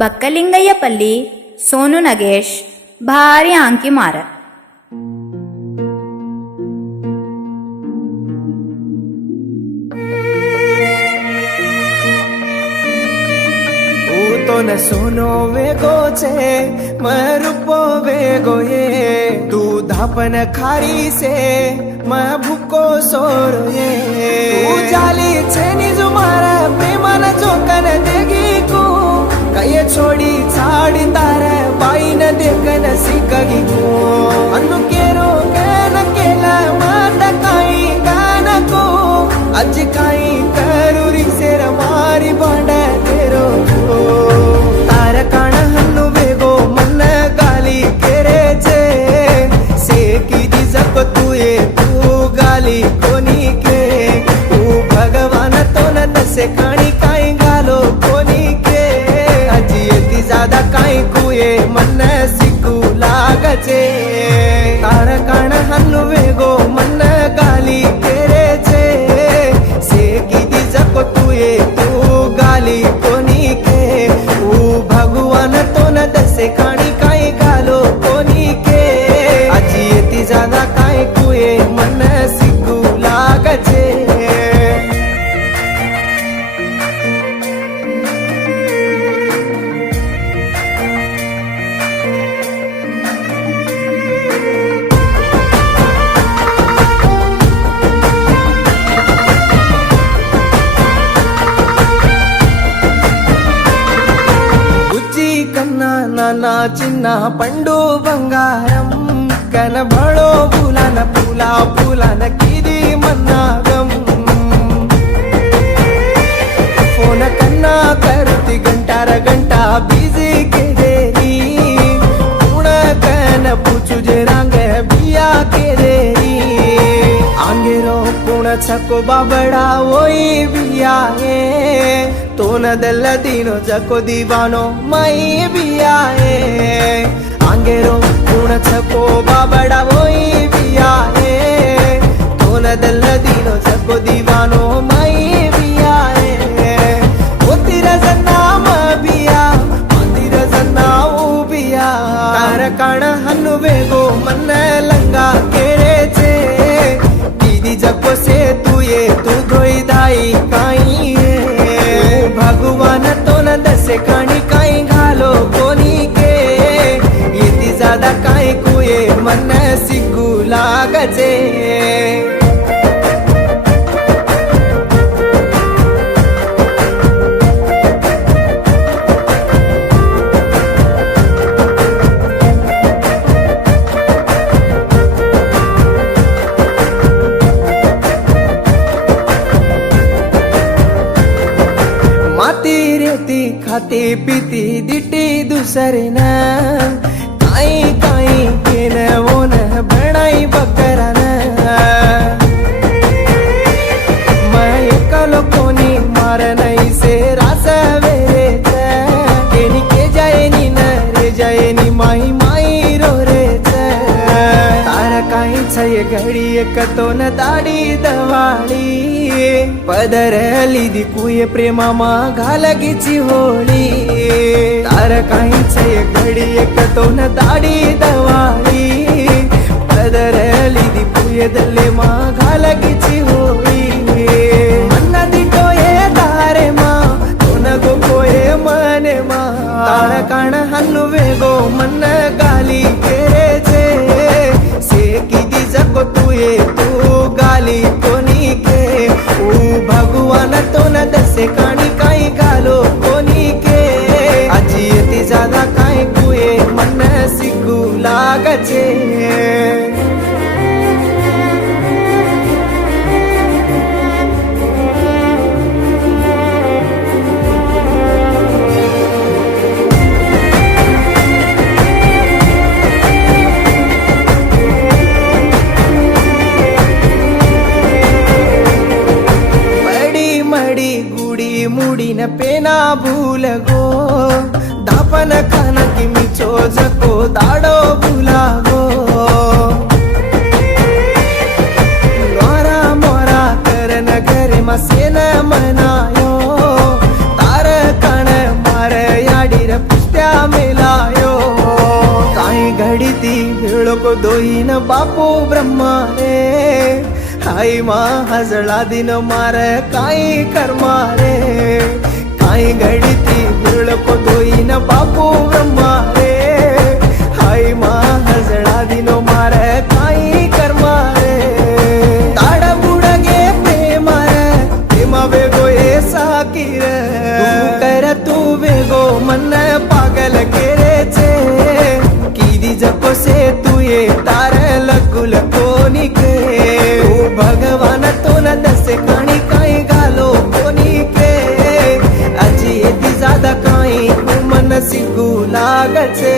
ಬಕ್ಕಲಿಂಗಯ್ಯಪಲ್ಲಿ ಸೋನು ನಗೇಶ್ ಭಾರಿ ಆಂಕಿ ಮಾರ. तो न सोनो वेगो छे मैं रूपो वेगो ये तू धापन खारी से मैं भूको सोरो ये तू जाली छे निजु मारा प्रेमान जोकन देगी को कये छोड़ी छाड़ी तारे बाई न देखन सिकगी को अनु केरो गन केला माता काई गान को अज काई करूरी सेर मारी बांडा तेरो को तार काण हन्नु वेगो मन गाली केरे छे सेकी दिजक तुए तू गाली कोनी के तू भगवान तो न तसे काणी काई गालो कोनी के अजी एती ज्यादा काई कुए मन सिकू लागचे तार काण हन्नु वेगो मन गाली केरे छे सेकी दिजक तुए तू गाली कोनी के भगवान तो न दसे खाणी काय घालो कोणी के आजी येती जाना काय कुए मन सिकू लागचे నా చిన్న పండు బంగారం కనబడో పూలన పూల పూలన కిది మన్నాగం ఫోన కన్నా కరుతి గంటార గంట బిజీ के देरी पूर्ण कन पूछू जे रांग बिया के देरी आंगेरो पूर्ण छको बाबड़ा वोई बिया है तो न दल दीनो जको दीवानो मई बिया है आंगेरो पूर्ण छको बाबड़ा वोई बिया है तो न दल दीनो जको दीवानो मई बिया है ओ तेरा जन्नाम बिया मंदिर जन्नाऊ बिया तार काण हन्नु वेगो मन लंगा केरे छे दीदी जको से तू ये तू गोई दाई काई भगवान तो न दसे खाणी काई घालो कोनी के येती ज्यादा काई कुए मन सिकू लागचे खाती पीती दिटी दूसरे न काई काई के न वो न बनाई बकरा न मैं कलो कोनी मार नहीं से रास वेरे केनी के जाए नी न रे जाए नी माई माई रो रे तार काई छये घड़ी एक तो न दाडी दवाळी पदर लिदी कुये प्रेमा मा घालगीची होळी तार काही छय घडी एक तो न दाडी दवाळी पदर लिदी कुये दल्ले मा घालगीची होळी मन दिटो ये दारे मा तो न गो कोये मने मा तार काण हन्नु वेगो मन गाली केरे छे सेकी दी जको तुये तू गाली कोनी के भगवान तो न दसे खाणी काई घालो कोनी के आजी येती ज्यादा काय कुए मन सिकू लागचे दोईन बापू ब्रह्मा रे आई मा हजळा दिन मार काही कर्मा रे काही घडती मिळको दोईन बापू ब्रह्मा रे आई मा हजळा दिन मार काही कर्मा रे ताड बुडगे प्रेम वेगो ये साकीर तू वेगो मन पागल केरेचे किदी जको से तू ये तार लगुल कोनी के ओ भगवान तो न दसे कणी काई गालो कोनी के अजी एती ज्यादा काई मन सिगू लागचे